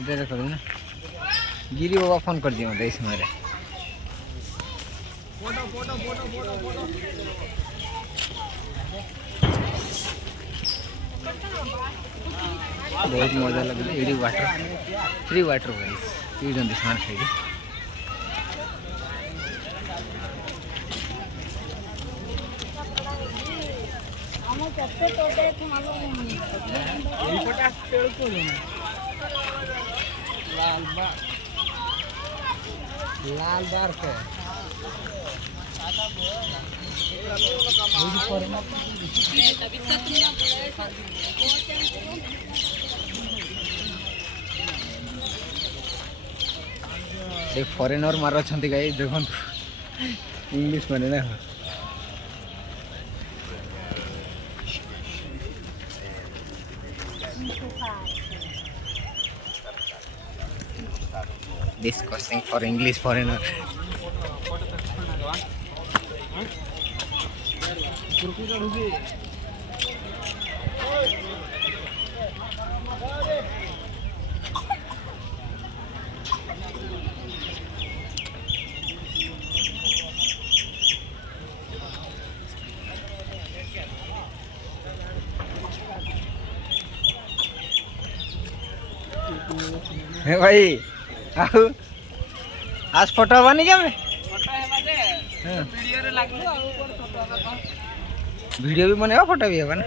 इधर करूँ ना गिरी बाबा फोन कर दिया मतलब इस मेरे बहुत मजा लगे ये वाटर फ्री वाटर पीछे स्मार्ट खाई लाल बार के फॉरेनर मार गाई देखो इंग्लिश माने ना discussing for English foreigner हे भाई आओ आज फोटो बनी क्या मैं वीडियो भी बनेगा फोटो भी है ना।